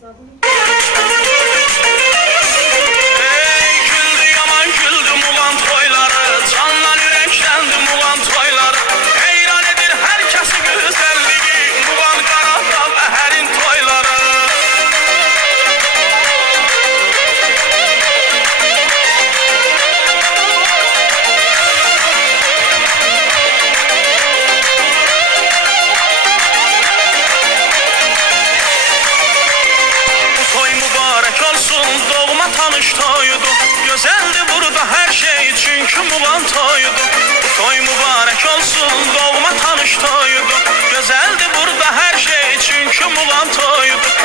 Ey güldü yaman güldü Muğan toyları, candan ürəkləndi Muğan toyları. Heyran edir hər kəsi gözəlliyi, Muğan Qaradağ əhərin toyları. Toy mübarək olsun, doğma tanış toyudur. Gözəldir burada hər şey, çünki Muğan toyudur. Toy mübarək olsun, doğma tanış toyudur. Gözəldir burada hər şey, çünki Muğan toyudur.